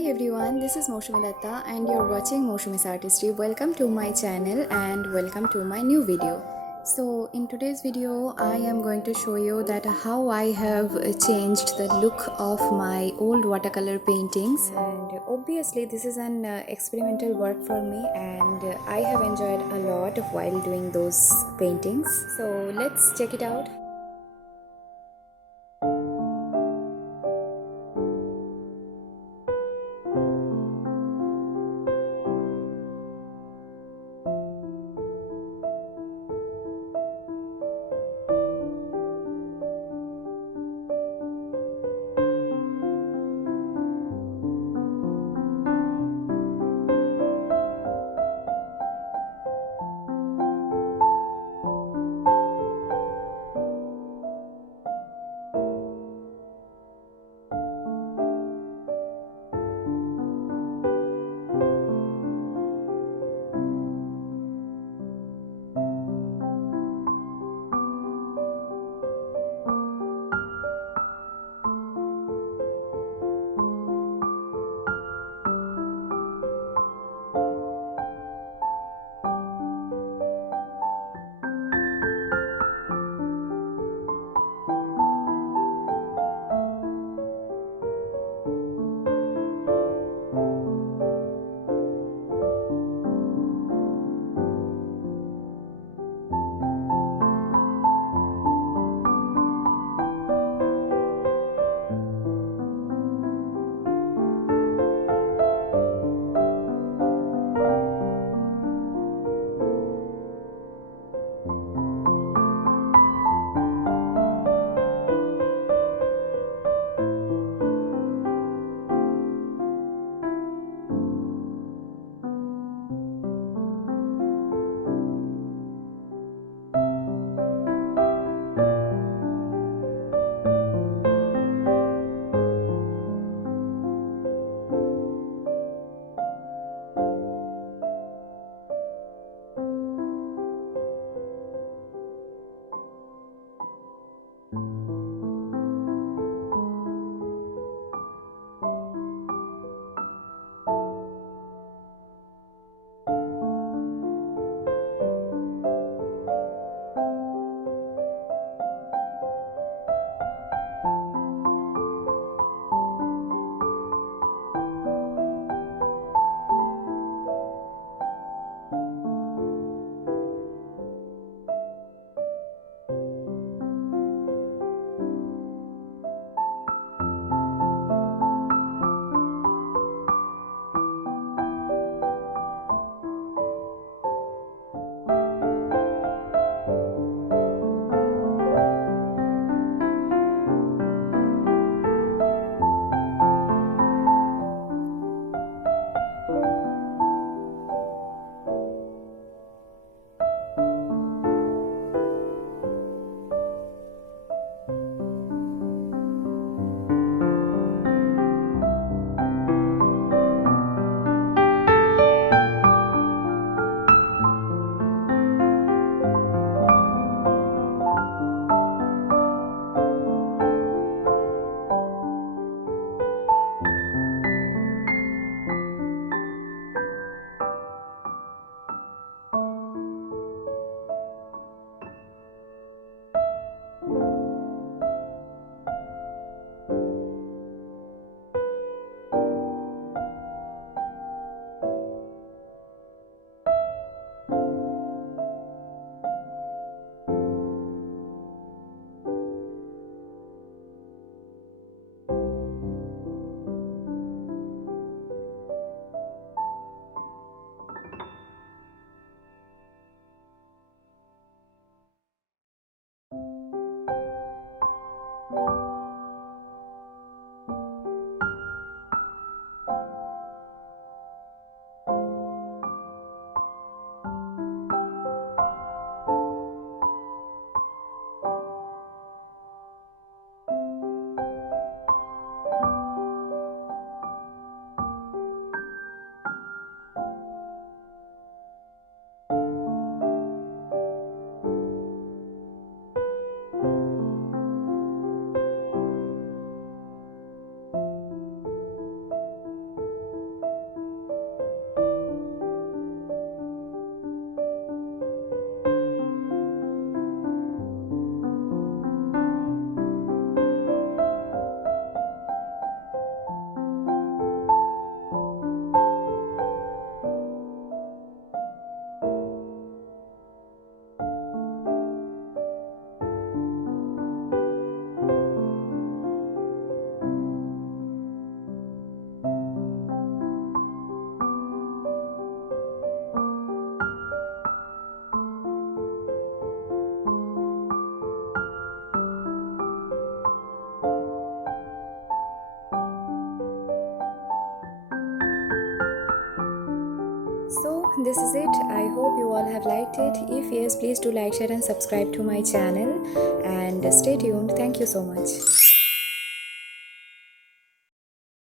Hi everyone, this is Mousumi and you're watching MOUSUMI'S Artistry. Welcome to my channel and welcome to my new video. So in today's video, I am going to show you that how I have changed the look of my old watercolor paintings. And obviously this is an experimental work for me and I have enjoyed a lot while doing those paintings. So let's check it out. this is it. I hope you all have liked it. If yes, please do like, share and subscribe to my channel, and stay tuned. Thank you so much.